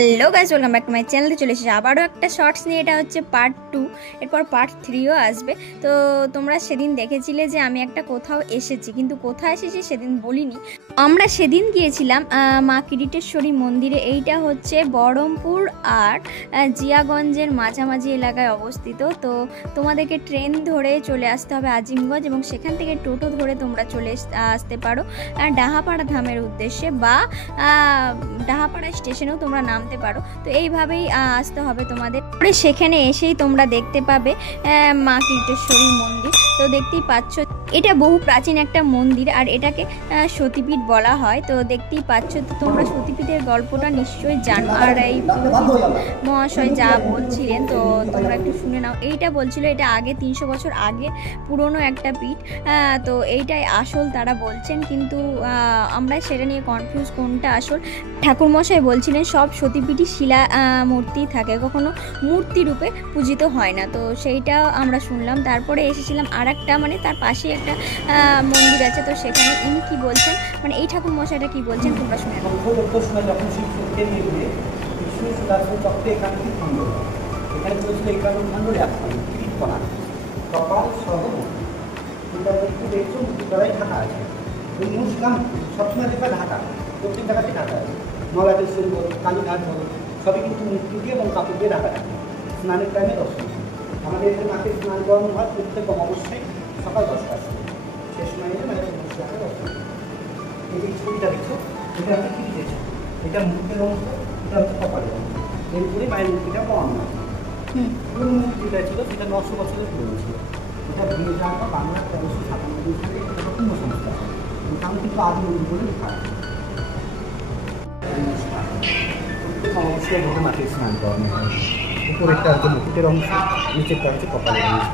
Hello guys, welcome back to my চ্যানেলে। চলে এসেছি আবারও একটা শর্টস নিয়ে। এটা হচ্ছে পার্ট 2, এরপর পার্ট 3ও আসবে। তো তোমরা সেদিন দেখেছিলে যে আমি একটা কোথাও এসেছি, কিন্তু কোথায় এসেছি সেদিন বলিনি। আমরা সেদিন গিয়েছিলাম মা কিরিটেশ্বরী মন্দিরে। এইটা হচ্ছে বহরমপুর আর জিয়াগঞ্জের মাঝামাঝি এলাকায় অবস্থিত। তো তোমাদেরকে ট্রেন ধরে চলে আসতে হবে আজিমগঞ্জ, এবং সেখান থেকে টোটো ধরে তোমরা চলে আসতে পারো ডাহাপাড়া ধামের উদ্দেশ্যে, বা ডাহাপাড়া স্টেশনেও তোমরা নামতে পারো। তো এইভাবেই আসতে হবে তোমাদের। পরে সেখানে এসেই তোমরা দেখতে পাবে মা কিরিটেশ্বরীর মন্দির। তো দেখতেই পাচ্ছ, এটা বহু প্রাচীন একটা মন্দির, আর এটাকে সতীপীঠ বলা হয়। তো দেখতেই পাচ্ছ, তো তোমরা সতীপীঠের গল্পটা নিশ্চয়ই জানো, আর এই মহাশয় যা বলছিলেন তো তোমরা একটু শুনে নাও। এইটা বলছিল এটা আগে 300 বছর আগে পুরনো একটা পীঠ। তো এইটাই আসল তারা বলছেন, কিন্তু আমরা সেটা নিয়ে কনফিউজ কোনটা আসল। ঠাকুরমশাই বলছিলেন সব সতীপীঠই শিলা মূর্তি থাকে, কখনো মূর্তি রূপে পূজিত হয় না। তো সেইটা আমরা শুনলাম। তারপরে এসেছিলাম আর একটা, মানে তার পাশে একটা মন্দির আছে। তো সেখানে ইনি কি বলছেন, মানে এই ঠাকুরমশাইটা কি বলছেন তোমরা শুনে নাও। সবসময় দেখা ঢাকা, প্রত্যেক জায়গাতে ঢাকা আছে। মলাটেশ্বরী বলো, কালীঘাট বলো, সবই কিন্তু মূর্তি দিয়ে এবং কাপড় দিয়ে ঢাকা থাকে। স্নানের টাইমে দর্শন আমাদের এখানে মাকে স্নান করানো হয় প্রত্যেক অবশ্যই সকাল 10টার সময়। সে সময় এলে মানে দর্শন। এই যে ছবিটা দেখছো, এটা হচ্ছে কি দেখছো, এটা মুখের অংশ, এটা হচ্ছে কপালের অংশ। এরপরে মায়ের মূর্তিটা পাওয়ানো হয়। পুরনো মূর্তিটা ছিল সেটা 900 বছরের পুরনো ছিল। এটা ভেঙে যাওয়ার পর বাংলার 1397 সালে এটা পূর্ণ সংস্কার হয়। আমি কিন্তু আদি মন্দির বলে লেখা আছে। অবশ্যই ভোগে মাকে স্নান করানো হয়। উপরেরটা হচ্ছে মুকুটের অংশ, নিচেরটা হচ্ছে কপালের অংশ।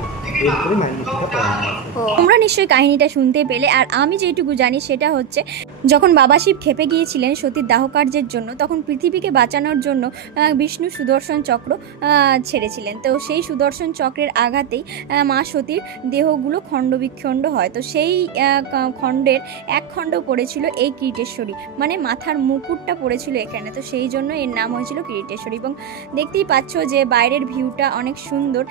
এরপরে মায়ের মুখটা পড়ানো হয়। তোমরা নিশ্চয়ই কাহিনীটা শুনতে পেলে। আর আমি যেটুকু জানি সেটা হচ্ছে, যখন বাবা শিব খেপে গিয়েছিলেন সতীর দাহ কার্যের জন্য, তখন পৃথিবীকে বাঁচানোর জন্য বিষ্ণু সুদর্শন চক্র ছেড়েছিলেন। তো সেই সুদর্শন চক্রের আঘাতেই মা সতীর দেহগুলো খণ্ড বিখণ্ড হয়। তো সেই খণ্ডের এক খণ্ড পড়েছিল এই কিরিটেশ্বরী, মানে মাথার মুকুটটা পড়েছিল এখানে। তো সেই জন্য এর নাম হয়েছিল কিরিটেশ্বরী। এবং দেখতেই পাচ্ছ যে বাইরের ভিউটা অনেক সুন্দর।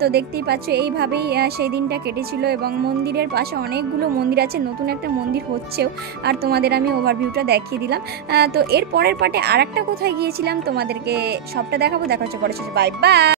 তো দেখতেই পাচ্ছ এইভাবেই সেই দিনটা কেটেছিল। এবং মন্দিরের পাশে অনেকগুলো মন্দির আছে, নতুন একটা মন্দির হচ্ছেও। আর তোমাদের আমি ওভারভিউটা দেখিয়ে দিলাম। তো এর পরের পার্টে আর একটা কোথায় গিয়েছিলাম তোমাদেরকে সবটা দেখাবো। দেখা হচ্ছে পরে। Bye bye.